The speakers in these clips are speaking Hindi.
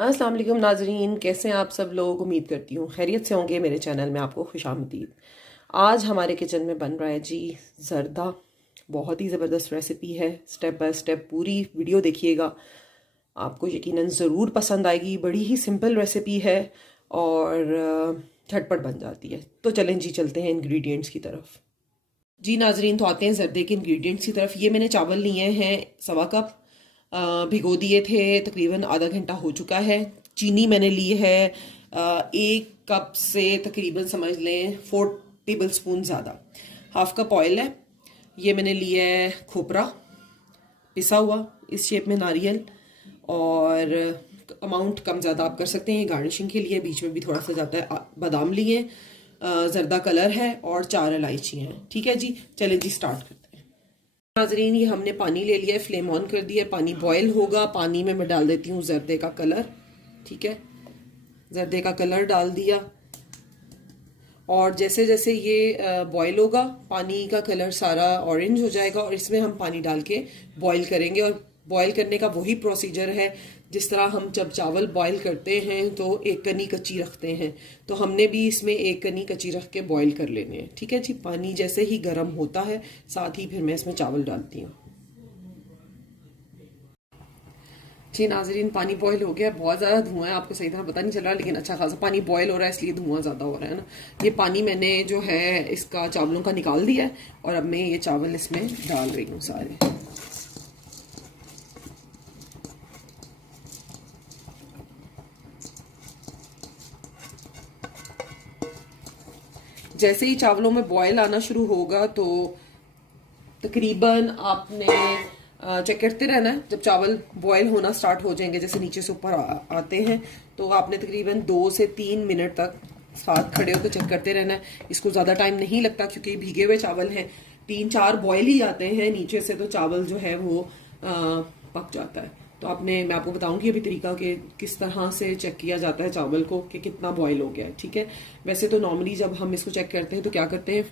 अस्सलाम वालेकुम नाजरीन, कैसे हैं आप सब लोग। उम्मीद करती हूँ खैरियत से होंगे। मेरे चैनल में आपको खुशामदीद। आज हमारे किचन में बन रहा है जी ज़र्दा। बहुत ही ज़बरदस्त रेसिपी है। स्टेप बाय स्टेप पूरी वीडियो देखिएगा, आपको यकीनन ज़रूर पसंद आएगी। बड़ी ही सिंपल रेसिपी है और झटपट बन जाती है। तो चलें जी, चलते हैं इंग्रेडिएंट्स की तरफ। जी नाजरीन, तो आते हैं ज़र्दे के इंग्रेडिएंट्स की तरफ। ये मैंने चावल लिए हैं 1.25 कप, भिगो दिए थे, तकरीबन आधा घंटा हो चुका है। चीनी मैंने ली है 1 कप से तकरीबन समझ लें 4 टेबल स्पून ज़्यादा। 1/2 कप ऑयल है। ये मैंने लिया है खोपरा पिसा हुआ इस शेप में, नारियल, और अमाउंट कम ज़्यादा आप कर सकते हैं गार्निशिंग के लिए। बीच में भी थोड़ा सा जाता है। बादाम लिए, ज़र्दा कलर है और 4 इलायची हैं। ठीक है जी, चलें जी स्टार्ट करते हैं। नाजरीन, ये हमने पानी ले लिया है, फ्लेम ऑन कर दिया है, पानी बॉयल होगा। पानी में मैं डाल देती हूँ ज़र्दे का कलर। ठीक है, ज़र्दे का कलर डाल दिया और जैसे जैसे ये बॉयल होगा पानी का कलर सारा ऑरेंज हो जाएगा और इसमें हम पानी डाल के बॉयल करेंगे। और बॉयल करने का वही प्रोसीजर है जिस तरह हम जब चावल बॉयल करते हैं तो एक कनी कच्ची रखते हैं, तो हमने भी इसमें एक कनी कच्ची रख के बॉयल कर लेने हैं। ठीक है जी, पानी जैसे ही गर्म होता है साथ ही फिर मैं इसमें चावल डालती हूँ। जी नाजरीन, पानी बॉयल हो गया। बहुत ज़्यादा धुआं है, आपको सही तरह पता नहीं चल रहा, लेकिन अच्छा खासा पानी बॉयल हो रहा है, इसलिए धुआं ज़्यादा हो रहा है ना। ये पानी मैंने जो है इसका चावलों का निकाल दिया है और अब मैं ये चावल इसमें डाल रही हूँ सारे। जैसे ही चावलों में बॉयल आना शुरू होगा तो तकरीबन आपने चेक करते रहना है। जब चावल बॉयल होना स्टार्ट हो जाएंगे, जैसे नीचे से ऊपर आते हैं, तो आपने तकरीबन 2 से 3 मिनट तक साथ खड़े होकर चेक करते रहना है। इसको ज़्यादा टाइम नहीं लगता क्योंकि भीगे हुए चावल हैं। 3-4 बॉयल ही आते हैं नीचे से, तो चावल जो है वो पक जाता है। तो मैं आपको बताऊंगी अभी तरीका कि किस तरह से चेक किया जाता है चावल को कि कितना बॉयल हो गया है। ठीक है, वैसे तो नॉर्मली जब हम इसको चेक करते हैं तो क्या करते हैं,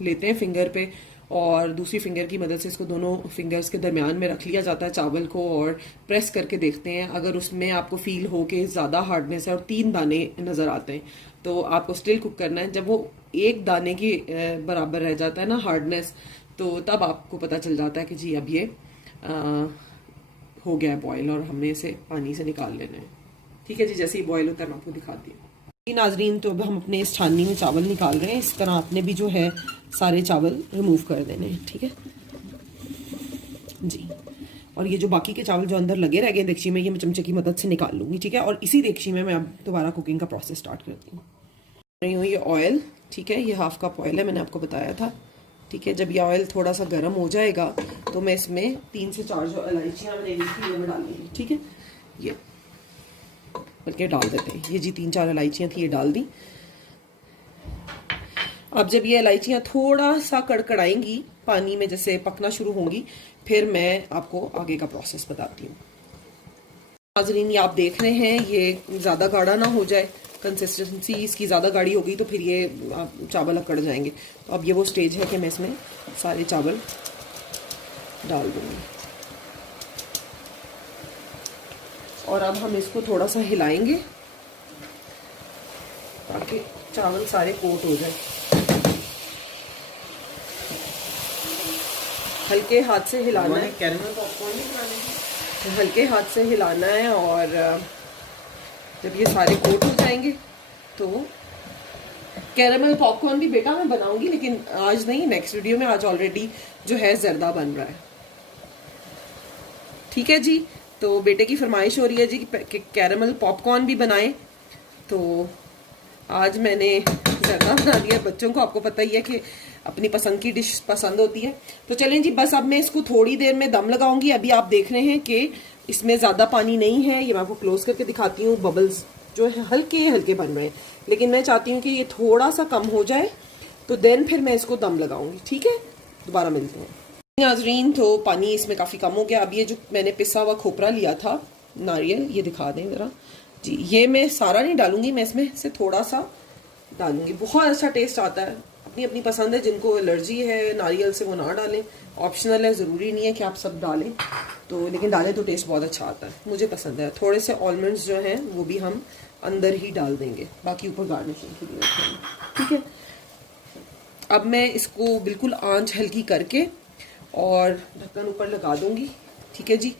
लेते हैं फिंगर पे और दूसरी फिंगर की मदद से इसको दोनों फिंगर्स के दरमियान में रख लिया जाता है चावल को और प्रेस करके देखते हैं। अगर उसमें आपको फील हो कि ज़्यादा हार्डनेस है और 3 दाने नज़र आते हैं तो आपको स्टिल कुक करना है। जब वो 1 दाने की बराबर रह जाता है ना हार्डनेस, तो तब आपको पता चल जाता है कि जी अब ये हो गया है बॉयल और हमने इसे पानी से निकाल लेना है। ठीक है जी, जैसे ही बॉयल होता है मैं आपको दिखाती हूँ। नाजरीन, तो अब हम अपने इस छाननी में चावल निकाल रहे हैं। इस तरह आपने भी जो है सारे चावल रिमूव कर देने हैं। ठीक है जी, और ये जो बाकी के चावल जो अंदर लगे रह गए देगची में, ये मैं चमचे की मदद से निकाल लूँगी। ठीक है, और इसी देगची में मैं अब दोबारा कुकिंग का प्रोसेस स्टार्ट करती हूँ। रही हूँ ये ऑयल। ठीक है, ये 1/2 कप ऑयल है, मैंने आपको बताया था। ठीक है, जब ये ऑयल थोड़ा सा गर्म हो जाएगा तो मैं इसमें 3 से 4 जो इलायचियाँ मैंने ली थी वो मैं डालूंगी। ठीक है, ये बल्कि डाल देते हैं। ये जी 3-4 इलायचियाँ थी, ये डाल दी। अब जब ये इलायचियाँ थोड़ा सा कड़कड़ाएंगी पानी में, जैसे पकना शुरू होंगी, फिर मैं आपको आगे का प्रोसेस बताती हूँ। नाज़रीन, ये आप देख रहे हैं ये ज़्यादा गाढ़ा ना हो जाए, कंसिस्टेंसी इसकी ज़्यादा गाढ़ी हो गई तो फिर ये चावल अकड़ जाएंगे। तो अब ये वो स्टेज है कि मैं इसमें सारे चावल डाल दूँगी और अब हम इसको थोड़ा सा हिलाएंगे ताकि चावल सारे कोट हो जाए। हल्के हाथ से हिलाना है, कैरेमल पॉपकॉर्न नहीं बनाने हैं, हल्के हाथ से हिलाना है और जब ये सारे कोट हो जाएंगे तो कैरेमल पॉपकॉर्न भी बेटा मैं बनाऊंगी, लेकिन आज नहीं, नेक्स्ट वीडियो में। आज ऑलरेडी जो है ज़र्दा बन रहा है। ठीक है जी, तो बेटे की फरमाइश हो रही है जी कि कैरेमल पॉपकॉर्न भी बनाएं, तो आज मैंने ज़र्दा बना दिया। बच्चों को आपको पता ही है कि अपनी पसंद की डिश पसंद होती है। तो चलें जी, बस अब मैं इसको थोड़ी देर में दम लगाऊंगी। अभी आप देख रहे हैं कि इसमें ज़्यादा पानी नहीं है। ये मैं आपको क्लोज करके दिखाती हूँ। बबल्स जो है हल्के हल्के बन रहे हैं, लेकिन मैं चाहती हूँ कि ये थोड़ा सा कम हो जाए तो देन फिर मैं इसको दम लगाऊंगी। ठीक है, दोबारा मिलते हैं। नाजरीन, तो पानी इसमें काफ़ी कम हो गया। अब ये जो मैंने पिसा हुआ खोपरा लिया था, नारियल, ये दिखा दें ज़रा जी। ये मैं सारा नहीं डालूंगी, मैं इसमें से थोड़ा सा डालूंगी। बहुत अच्छा टेस्ट आता है, अपनी अपनी पसंद है, जिनको एलर्जी है नारियल से वो ना डालें, ऑप्शनल है, ज़रूरी नहीं है कि आप सब डालें। तो लेकिन डालें तो टेस्ट बहुत अच्छा आता है, मुझे पसंद है। थोड़े से ऑलमंड्स जो हैं वो भी हम अंदर ही डाल देंगे, बाकी ऊपर गार्निशिंग के लिए रखेंगे, ठीक है। अब मैं इसको बिल्कुल आंच हल्की करके और ढक्कन ऊपर लगा दूंगी, ठीक है जी,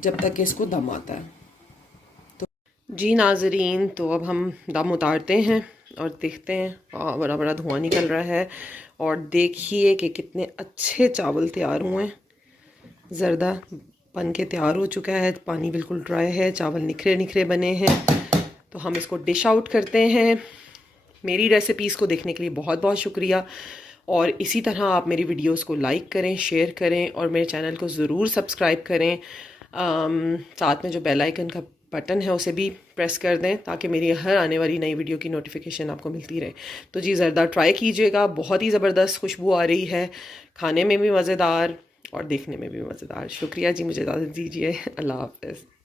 जब तक कि इसको दम आता है। तो जी नाजरीन, तो अब हम दम उतारते हैं और देखते हैं। बड़ा बड़ा धुआं निकल रहा है और देखिए कि कितने अच्छे चावल तैयार हुए हैं। ज़र्दा बन के तैयार हो चुका है, पानी बिल्कुल ड्राई है, चावल निखरे निखरे बने हैं। तो हम इसको डिश आउट करते हैं। मेरी रेसिपीज़ को देखने के लिए बहुत बहुत शुक्रिया, और इसी तरह आप मेरी वीडियोस को लाइक करें, शेयर करें और मेरे चैनल को ज़रूर सब्सक्राइब करें। साथ में जो बेल आइकन का बटन है उसे भी प्रेस कर दें ताकि मेरी हर आने वाली नई वीडियो की नोटिफिकेशन आपको मिलती रहे। तो जी ज़र्दा ट्राई कीजिएगा, बहुत ही ज़बरदस्त खुशबू आ रही है, खाने में भी मज़ेदार और देखने में भी मज़ेदार। शुक्रिया जी, मुझे इजाज़त दीजिए। अल्लाह हाफ़िज़।